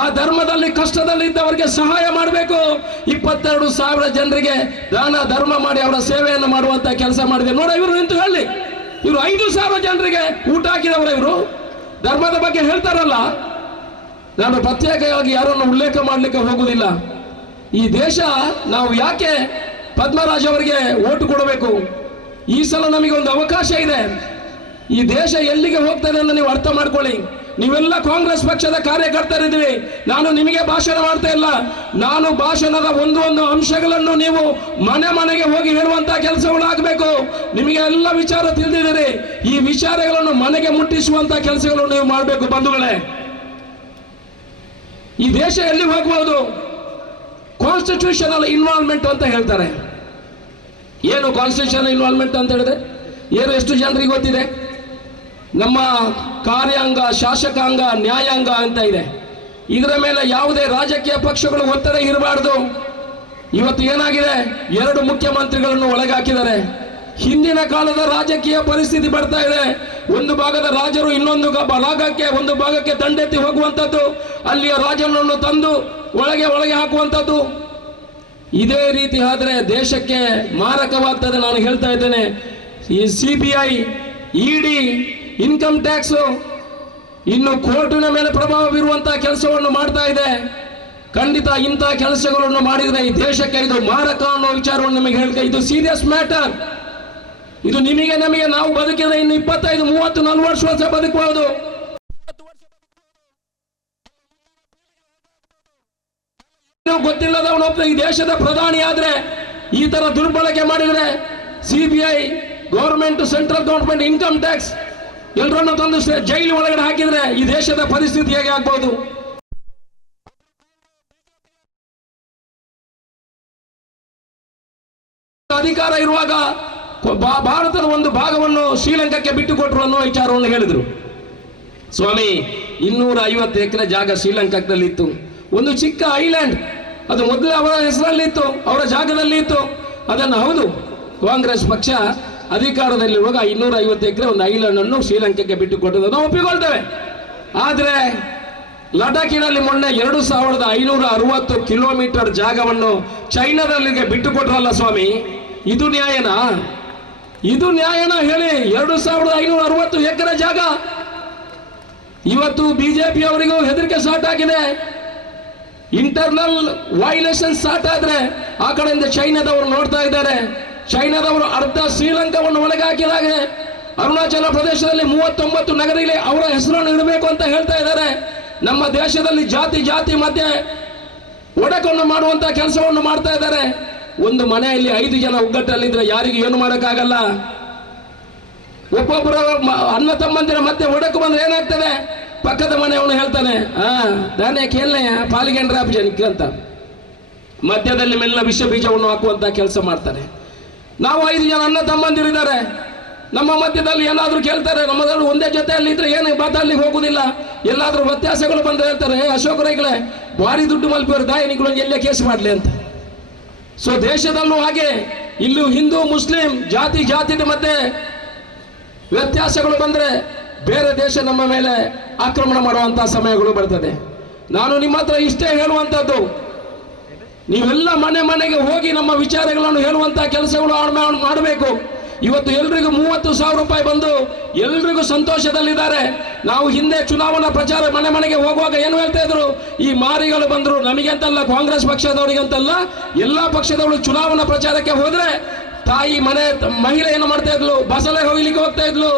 ಆ ಧರ್ಮದಲ್ಲಿ ಕಷ್ಟದಲ್ಲಿದ್ದವರಿಗೆ ಸಹಾಯ ಮಾಡಬೇಕು. 22,000 ಜನರಿಗೆ ದಾನ ಧರ್ಮ ಮಾಡಿ ಅವರ ಸೇವೆಯನ್ನು ಮಾಡುವಂತ ಕೆಲಸ ಮಾಡಿದೆ. ನೋಡ, ಇವರು ನಿಂತು ಹೇಳಿ, ಇವರು 5,000 ಜನರಿಗೆ ಊಟ ಹಾಕಿದವರು. ಇವರು ಧರ್ಮದ ಬಗ್ಗೆ ಹೇಳ್ತಾರಲ್ಲ. ನಾನು ಪ್ರತ್ಯೇಕವಾಗಿ ಯಾರನ್ನು ಉಲ್ಲೇಖ ಮಾಡಲಿಕ್ಕೆ ಹೋಗುವುದಿಲ್ಲ. ಈ ದೇಶ, ನಾವು ಯಾಕೆ ಪದ್ಮರಾಜ್ ಅವರಿಗೆ ಓಟು ಕೊಡಬೇಕು? ಈ ಸಲ ನಮಗೆ ಒಂದು ಅವಕಾಶ ಇದೆ. ಈ ದೇಶ ಎಲ್ಲಿಗೆ ಹೋಗ್ತದೆ ಅಂತ ನೀವು ಅರ್ಥ ಮಾಡ್ಕೊಳ್ಳಿ. ನೀವೆಲ್ಲ ಕಾಂಗ್ರೆಸ್ ಪಕ್ಷದ ಕಾರ್ಯಕರ್ತರಿದ್ದೀವಿ. ನಾನು ನಿಮಗೆ ಭಾಷಣ ಮಾಡ್ತಾ ಇಲ್ಲ. ನಾನು ಭಾಷಣದ ಒಂದು ಅಂಶಗಳನ್ನು ನೀವು ಮನೆಗೆ ಹೋಗಿ ಹೇಳುವಂತಹ ಕೆಲಸಗಳು ಆಗಬೇಕು. ನಿಮಗೆ ಎಲ್ಲ ವಿಚಾರ ತಿಳಿದಿದ್ದೀರಿ. ಈ ವಿಚಾರಗಳನ್ನು ಮನೆಗೆ ಮುಟ್ಟಿಸುವಂತ ಕೆಲಸಗಳನ್ನು ನೀವು ಮಾಡಬೇಕು ಬಂಧುಗಳೇ. ಈ ದೇಶ ಎಲ್ಲಿ ಹೋಗಬಹುದು? ಕಾನ್ಸ್ಟಿಟ್ಯೂಷನಲ್ ಇನ್ವಾಲ್ವ್ಮೆಂಟ್ ಅಂತ ಹೇಳ್ತಾರೆ. ಏನು ಕಾನ್ಸ್ಟಿಟ್ಯೂಷನಲ್ ಇನ್ವಾಲ್ವ್ಮೆಂಟ್ ಅಂತ ಹೇಳಿದ್ರೆ ಏನು? ಎಷ್ಟು ಜನರಿಗೆ ಗೊತ್ತಿದೆ? ನಮ್ಮ ಕಾರ್ಯಾಂಗ, ಶಾಸಕಾಂಗ, ನ್ಯಾಯಾಂಗ ಅಂತ ಇದೆ. ಇದರ ಮೇಲೆ ಯಾವುದೇ ರಾಜಕೀಯ ಪಕ್ಷಗಳು ಒತ್ತಡ ಇರಬಾರ್ದು. ಇವತ್ತು ಏನಾಗಿದೆ? 2 ಮುಖ್ಯಮಂತ್ರಿಗಳನ್ನು ಒಳಗೆ ಹಾಕಿದ್ದಾರೆ. ಹಿಂದಿನ ಕಾಲದ ರಾಜಕೀಯ ಪರಿಸ್ಥಿತಿ ಬರ್ತಾ ಇದೆ. ಒಂದು ಭಾಗದ ರಾಜರು ಇನ್ನೊಂದು ಭಾಗಕ್ಕೆ, ಒಂದು ಭಾಗಕ್ಕೆ ದಂಡೆತ್ತಿ ಹೋಗುವಂಥದ್ದು, ಅಲ್ಲಿಯ ರಾಜನನ್ನು ತಂದು ಒಳಗೆ ಹಾಕುವಂಥದ್ದು. ಇದೇ ರೀತಿ ಆದ್ರೆ ದೇಶಕ್ಕೆ ಮಾರಕವಾಗ್ತದೆ. ನಾನು ಹೇಳ್ತಾ ಇದ್ದೇನೆ, ಈ CBI, ED, ಇನ್ಕಮ್ ಟ್ಯಾಕ್ಸ್ ಇನ್ನು ಕೋರ್ಟಿನ ಮೇಲೆ ಪ್ರಭಾವ ಬೀರುವಂತಹ ಕೆಲಸವನ್ನು ಮಾಡ್ತಾ ಇದೆ. ಖಂಡಿತ ಇಂತಹ ಕೆಲಸಗಳನ್ನು ಮಾಡಿದ್ರೆ ಈ ದೇಶಕ್ಕೆ ಇದು ಮಾರಕ ಅನ್ನೋ ವಿಚಾರವನ್ನು ನಿಮಗೆ ಹೇಳ್ತಾ, ಇದು ಸೀರಿಯಸ್ ಮ್ಯಾಟರ್. ಇದು ನಿಮಗೆ ನಮಗೆ, ನಾವು ಬದುಕಿದ್ರೆ ಇನ್ನು 25, 30, 40 ವರ್ಷ ಬದುಕಬಹುದು. ಗೊತ್ತಿಲ್ಲದವನೊಬ್ಬ ಈ ದೇಶದ ಪ್ರಧಾನಿ ಆದ್ರೆ ಈ ತರ ದುರ್ಬಳಕೆ ಮಾಡಿದ್ರೆ, CBI, government, central government, income tax ಎಲ್ಲರನ್ನು ತಂದು ಜೈಲು ಒಳಗಡೆ ಹಾಕಿದ್ರೆ ಈ ದೇಶದ ಪರಿಸ್ಥಿತಿ ಹೇಗೆ ಆಗ್ಬಹುದು? ಅಧಿಕಾರ ಇರುವಾಗ ಭಾರತದ ಒಂದು ಭಾಗವನ್ನು ಶ್ರೀಲಂಕಾಕ್ಕೆ ಬಿಟ್ಟುಕೊಟ್ರು ಅನ್ನೋ ವಿಚಾರವನ್ನು ಹೇಳಿದ್ರು. ಸ್ವಾಮಿ 250 ಎಕರೆ ಜಾಗ ಶ್ರೀಲಂಕಾದಲ್ಲಿ ಇತ್ತು, ಒಂದು ಚಿಕ್ಕ ಐಲ್ಯಾಂಡ್, ಅದು ಮೊದಲೇ ಅವರ ಹೆಸರಲ್ಲಿತ್ತು, ಅವರ ಜಾಗದಲ್ಲಿ ಇತ್ತು. ಅದನ್ನು ಹೌದು ಕಾಂಗ್ರೆಸ್ ಪಕ್ಷ ಅಧಿಕಾರದಲ್ಲಿರುವಾಗ 250 ಎಕರೆ ಒಂದು ಐಲ್ಯಾಂಡ್ ಅನ್ನು ಶ್ರೀಲಂಕಾಕ್ಕೆ ಬಿಟ್ಟು ಕೊಟ್ಟದನ್ನು ಒಪ್ಪಿಕೊಳ್ತೇವೆ. ಆದರೆ ಲಡಾಖಿನಲ್ಲಿ ಮೊನ್ನೆ 2560 ಕಿಲೋಮೀಟರ್ ಜಾಗವನ್ನು ಚೈನಾದಲ್ಲಿಗೆ ಬಿಟ್ಟು ಕೊಟ್ರಲ್ಲ ಸ್ವಾಮಿ, ಇದು ನ್ಯಾಯನಾ? ಇದು ನ್ಯಾಯನಾ ಹೇಳಿ? 2560 ಎಕರೆ ಜಾಗ ಇವತ್ತು ಬಿಜೆಪಿ ಅವರಿಗೂ ಹೆದರಿಕೆ ಸ್ಟಾರ್ಟ್ ಆಗಿದೆ. ಇಂಟರ್ನಲ್ ವೈಲೇಷನ್ ಸ್ಟಾರ್ಟ್ ಆದ್ರೆ ಆ ಕಡೆಯಿಂದ ಚೈನಾದವರು ನೋಡ್ತಾ ಇದ್ದಾರೆ. ಚೈನಾದವರು ಅರ್ಧ ಶ್ರೀಲಂಕಾವನ್ನು ಒಳಗೆ ಹಾಕಿದಾಗ ಅರುಣಾಚಲ ಪ್ರದೇಶದಲ್ಲಿ 39 ನಗರಗಳಲ್ಲಿ ಅವರ ಹೆಸರನ್ನು ಇಡಬೇಕು ಅಂತ ಹೇಳ್ತಾ ಇದ್ದಾರೆ. ನಮ್ಮ ದೇಶದಲ್ಲಿ ಜಾತಿ ಮಧ್ಯೆ ಒಡಕನ್ನು ಮಾಡುವಂತ ಕೆಲಸವನ್ನು ಮಾಡ್ತಾ ಇದ್ದಾರೆ. ಒಂದು ಮನೆಯಲ್ಲಿ 5 ಜನ ಒಗ್ಗಟ್ಟಲ್ಲಿದ್ರೆ ಯಾರಿಗೂ ಏನು ಮಾಡೋಕ್ಕಾಗಲ್ಲ. ಒಬ್ಬೊಬ್ಬರ ಅಣ್ಣ ತಮ್ಮಂದಿರ ಮಧ್ಯೆ ಒಡಕು ಬಂದ್ರೆ ಏನಾಗ್ತದೆ? ಪಕ್ಕದ ಮನೆಯವನು ಹೇಳ್ತಾನೆ, ದಾನೆ ಕೇಳನೆ ಪಾಲಿಗೆಂಡ್ರ ಜನಕ್ಕೆ ಅಂತ ಮಧ್ಯದಲ್ಲಿ ಮೆಲ್ಲ ವಿಷ ಬೀಜವನ್ನು ಹಾಕುವಂತ ಕೆಲಸ ಮಾಡ್ತಾರೆ. ನಾವು 5 ಜನ ಅಣ್ಣ ತಮ್ಮಂದಿರಿದ್ದಾರೆ, ನಮ್ಮ ಮಧ್ಯದಲ್ಲಿ ಏನಾದ್ರೂ ಕೇಳ್ತಾರೆ, ನಮ್ಮದ್ರಲ್ಲಿ ಒಂದೇ ಜೊತೆಯಲ್ಲಿ ಇದ್ರೆ ಏನು ಮಾತಾಡ್ಲಿಕ್ಕೆ ಹೋಗುದಿಲ್ಲ. ಎಲ್ಲಾದ್ರೂ ವ್ಯತ್ಯಾಸಗಳು ಬಂದ್ರೆ ಹೇಳ್ತಾರೆ, ಅಶೋಕ್ ರೈಗಳೇ ಭಾರಿ ದುಡ್ಡು ಮಲ್ಪಿಯವರು ದಾಯನಿಗಳು ಎಲ್ಲೇ ಕೇಸ್ ಮಾಡ್ಲಿ ಅಂತ. ಸೊ ದೇಶದಲ್ಲೂ ಹಾಗೆ, ಇಲ್ಲೂ ಹಿಂದೂ ಮುಸ್ಲಿಂ ಜಾತಿ ಮಧ್ಯೆ ವ್ಯತ್ಯಾಸಗಳು ಬಂದ್ರೆ ಬೇರೆ ದೇಶ ನಮ್ಮ ಮೇಲೆ ಆಕ್ರಮಣ ಮಾಡುವಂತಹ ಸಮಯಗಳು ಬರ್ತದೆ. ನಾನು ನಿಮ್ಮ ಹತ್ರ ಇಷ್ಟೇ ಹೇಳುವಂತದ್ದು, ನೀವೆಲ್ಲ ಮನೆಗೆ ಹೋಗಿ ನಮ್ಮ ವಿಚಾರಗಳನ್ನು ಹೇಳುವಂತಹ ಕೆಲಸಗಳು ಮಾಡಬೇಕು. ಇವತ್ತು ಎಲ್ರಿಗೂ 30,000 ರೂಪಾಯಿ ಬಂದು ಎಲ್ರಿಗೂ ಸಂತೋಷದಲ್ಲಿದ್ದಾರೆ. ನಾವು ಹಿಂದೆ ಚುನಾವಣಾ ಪ್ರಚಾರ ಮನೆಗೆ ಹೋಗುವಾಗ ಏನು ಹೇಳ್ತಾ ಇದ್ರು? ಈ ಮಾರಿಗಳು ಬಂದ್ರು, ನಮಗಂತಲ್ಲ, ಕಾಂಗ್ರೆಸ್ ಪಕ್ಷದವರಿಗಂತಲ್ಲ, ಎಲ್ಲಾ ಪಕ್ಷದವರು ಚುನಾವಣಾ ಪ್ರಚಾರಕ್ಕೆ ಹೋದ್ರೆ ತಾಯಿ ಮಹಿಳೆ ಏನು ಮಾಡ್ತಾ ಇದ್ಲು? ಬಸಳೆ ಹೋಗ್ಲಿಕ್ಕೆ ಹೋಗ್ತಾ ಇದ್ಲು,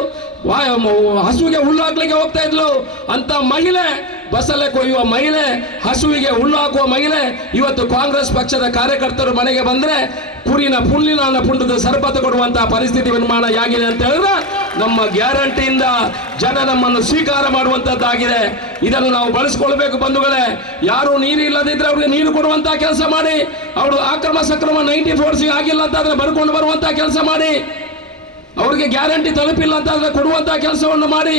ಹಸುವಿಗೆ ಹುಲ್ಲು ಹಾಕ್ಲಿಕ್ಕೆ ಹೋಗ್ತಾ ಇದ್ಲು. ಅಂತ ಮಹಿಳೆ, ಬಸಳೆ ಕೊಯ್ಯುವ ಮಹಿಳೆ, ಹಸುವಿಗೆ ಹುಲ್ಲು ಹಾಕುವ ಮಹಿಳೆ ಇವತ್ತು ಕಾಂಗ್ರೆಸ್ ಪಕ್ಷದ ಕಾರ್ಯಕರ್ತರು ಮನೆಗೆ ಬಂದ್ರೆ ಕುರಿನ ಪುಂಡದ ಸರ್ಬತ ಕೊಡುವಂತಹ ಪರಿಸ್ಥಿತಿ ನಿರ್ಮಾಣ ಆಗಿದೆ ಅಂತ ಹೇಳಿದ್ರೆ ನಮ್ಮ ಗ್ಯಾರಂಟಿಯಿಂದ ಜನ ನಮ್ಮನ್ನು ಸ್ವೀಕಾರ ಮಾಡುವಂತದ್ದಾಗಿದೆ. ಇದನ್ನು ನಾವು ಬಳಸ್ಕೊಳ್ಬೇಕು ಬಂಧುಗಳೇ. ಯಾರು ನೀರು ಇಲ್ಲದಿದ್ರೆ ಅವ್ರಿಗೆ ನೀರು ಕೊಡುವಂತಹ ಕೆಲಸ ಮಾಡಿ, ಅವರು ಸಕ್ರಮ 94 ಆಗಿಲ್ಲ ಅಂತಾದ್ರೆ ಬರ್ಕೊಂಡು ಬರುವಂತಹ ಕೆಲಸ ಮಾಡಿ, ಅವ್ರಿಗೆ ಗ್ಯಾರಂಟಿ ತಲುಪಿಲ್ಲ ಅಂತಾದ್ರೆ ಕೊಡುವಂತಹ ಕೆಲಸವನ್ನು ಮಾಡಿ.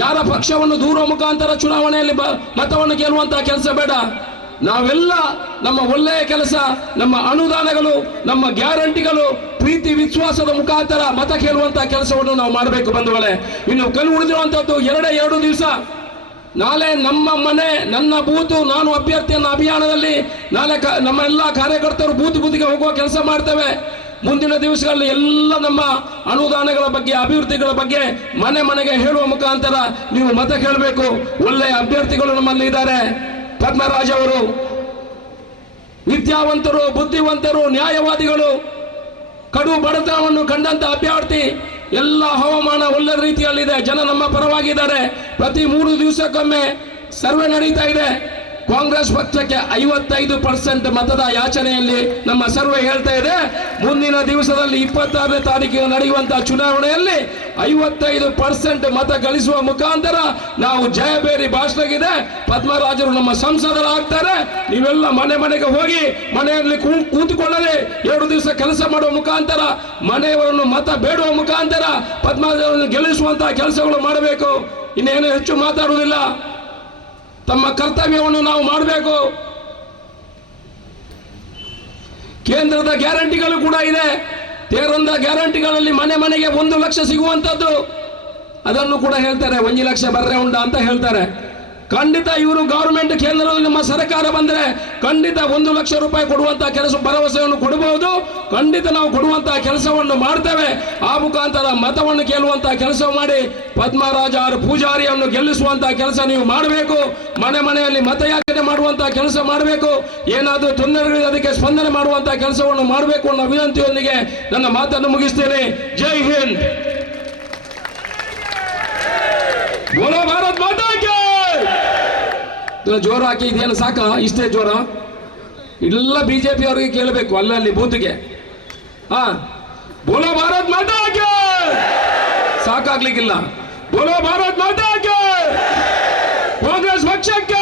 ಯಾರ ಪಕ್ಷವನ್ನು ದೂರುವ ಮುಖಾಂತರ ಚುನಾವಣೆಯಲ್ಲಿ ಮತವನ್ನು ಗೆಲ್ಲುವಂತಹ ಕೆಲಸ ಬೇಡ. ನಾವೆಲ್ಲ ನಮ್ಮ ಒಳ್ಳೆಯ ಕೆಲಸ, ನಮ್ಮ ಅನುದಾನಗಳು, ನಮ್ಮ ಗ್ಯಾರಂಟಿಗಳು, ಪ್ರೀತಿ ವಿಶ್ವಾಸದ ಮುಖಾಂತರ ಮತ ಕೇಳುವಂತಹ ಕೆಲಸವನ್ನು ನಾವು ಮಾಡಬೇಕು ಬಂಧುಗಳೇ. ಇನ್ನು ಉಳಿದಿರುವಂತದ್ದು 2 ದಿವಸ. ನಾಳೆ ನಮ್ಮ ಮನೆ ನನ್ನ ಬೂತು, ನಾನು ಅಭ್ಯರ್ಥಿಯನ್ನ ಅಭಿಯಾನದಲ್ಲಿ ನಾಳೆ ನಮ್ಮ ಎಲ್ಲ ಕಾರ್ಯಕರ್ತರು ಬೂತಿಗೆ ಹೋಗುವ ಕೆಲಸ ಮಾಡ್ತೇವೆ. ಮುಂದಿನ ದಿವಸಗಳಲ್ಲಿ ಎಲ್ಲ ನಮ್ಮ ಅನುದಾನಗಳ ಬಗ್ಗೆ, ಅಭಿವೃದ್ಧಿಗಳ ಬಗ್ಗೆ ಮನೆಗೆ ಹೇಳುವ ಮುಖಾಂತರ ನೀವು ಮತ ಕೇಳಬೇಕು. ಒಳ್ಳೆಯ ಅಭ್ಯರ್ಥಿಗಳು ನಮ್ಮಲ್ಲಿ ಇದ್ದಾರೆ. ಪದ್ಮರಾಜ್ ಅವರು ವಿದ್ಯಾವಂತರು, ಬುದ್ಧಿವಂತರು, ನ್ಯಾಯವಾದಿಗಳು, ಕಡು ಬಡತನವನ್ನು ಕಂಡಂತ ಅಭ್ಯರ್ಥಿ. ಎಲ್ಲ ಹವಾಮಾನ ಒಳ್ಳೆ ರೀತಿಯಲ್ಲಿದೆ, ಜನ ನಮ್ಮ ಪರವಾಗಿದ್ದಾರೆ. ಪ್ರತಿ 3 ದಿವಸಕ್ಕೊಮ್ಮೆ ಸರ್ವೆ ನಡೀತಾ ಇದೆ. ಕಾಂಗ್ರೆಸ್ ಪಕ್ಷಕ್ಕೆ 55% ಮತದ ಯಾಚನೆಯಲ್ಲಿ ನಮ್ಮ ಸರ್ವೆ ಹೇಳ್ತಾ ಇದೆ. ಮುಂದಿನ ದಿವಸದಲ್ಲಿ 26ನೇ ತಾರೀಕಿಗೆ ನಡೆಯುವಂತಹ ಚುನಾವಣೆಯಲ್ಲಿ 55% ಮತ ಗಳಿಸುವ ಮುಖಾಂತರ ನಾವು ಜಯಬೇರಿ ಭಾಷಣಗಿದೆ. ಪದ್ಮರಾಜರು ನಮ್ಮ ಸಂಸದರಾಗ್ತಾರೆ. ನೀವೆಲ್ಲ ಮನೆಗೆ ಹೋಗಿ ಮನೆಯಲ್ಲಿ ಕೂತುಕೊಳ್ಳದೆ 2 ದಿವಸ ಕೆಲಸ ಮಾಡುವ ಮುಖಾಂತರ, ಮನೆಯವರನ್ನು ಮತ ಬೇಡುವ ಮುಖಾಂತರ ಪದ್ಮರಾಜರನ್ನು ಗೆಲ್ಲಿಸುವಂತಹ ಕೆಲಸಗಳು ಮಾಡಬೇಕು. ಇನ್ನೇನು ಹೆಚ್ಚು ಮಾತಾಡುವುದಿಲ್ಲ. ತಮ್ಮ ಕರ್ತವ್ಯವನ್ನು ನಾವು ಮಾಡಬೇಕು. ಕೇಂದ್ರದ ಗ್ಯಾರಂಟಿಗಳು ಕೂಡ ಇದೆ. ಕೇಂದ್ರದ ಗ್ಯಾರಂಟಿಗಳಲ್ಲಿ ಮನೆಗೆ 1 ಲಕ್ಷ ಸಿಗುವಂತದ್ದು, ಅದನ್ನು ಕೂಡ ಹೇಳ್ತಾರೆ. 1 ಲಕ್ಷ ಬರ್ರೆ ಉಂಡ ಅಂತ ಹೇಳ್ತಾರೆ. ಖಂಡಿತ ಇವರು ಗವರ್ಮೆಂಟ್ ಕೇಂದ್ರದಲ್ಲಿ ನಮ್ಮ ಸರ್ಕಾರ ಬಂದರೆ ಖಂಡಿತ 1 ಲಕ್ಷ ರೂಪಾಯಿ ಕೊಡುವಂತಹ ಕೆಲಸ ಭರವಸೆಯನ್ನು ಕೊಡಬಹುದು. ಖಂಡಿತ ನಾವು ಕೊಡುವಂತಹ ಕೆಲಸವನ್ನು ಮಾಡ್ತೇವೆ. ಆ ಮುಖಾಂತರ ಮತವನ್ನು ಕೇಳುವಂತಹ ಕೆಲಸ ಮಾಡಿ ಪದ್ಮರಾಜ ಪೂಜಾರಿಯನ್ನು ಗೆಲ್ಲಿಸುವಂತಹ ಕೆಲಸ ನೀವು ಮಾಡಬೇಕು. ಮನೆಯಲ್ಲಿ ಮತಯಾಚನೆ ಮಾಡುವಂತಹ ಕೆಲಸ ಮಾಡಬೇಕು. ಏನಾದರೂ ತೊಂದರೆಗಳಿದೆ ಅದಕ್ಕೆ ಸ್ಪಂದನೆ ಮಾಡುವಂತಹ ಕೆಲಸವನ್ನು ಮಾಡಬೇಕು ಅನ್ನೋ ವಿನಂತಿಯೊಂದಿಗೆ ನನ್ನ ಮಾತನ್ನು ಮುಗಿಸ್ತೇನೆ. ಜೈ ಹಿಂದ್. ಬೋಲೋ ಭಾರತ್ ಮಾತಾ ಕಿ. ಜೋರ ಹಾಕಿ, ಇದೇನು ಸಾಕ? ಇಷ್ಟೇ ಜೋರ? ಇಲ್ಲ, ಬಿಜೆಪಿ ಅವರಿಗೆ ಕೇಳಬೇಕು ಅಲ್ಲಲ್ಲಿ ಬೂತ್ಗೆ. ಬೋಲೋ ಭಾರತ್ ಮಾತಾ ಕಿ. ಸಾಕಾಗ್ಲಿಕ್ಕಿಲ್ಲ. ಬೋಲೋ ಭಾರತ್ ಮಾತಾ ಕಿ. ಕಾಂಗ್ರೆಸ್ ಪಕ್ಷಕ್ಕೆ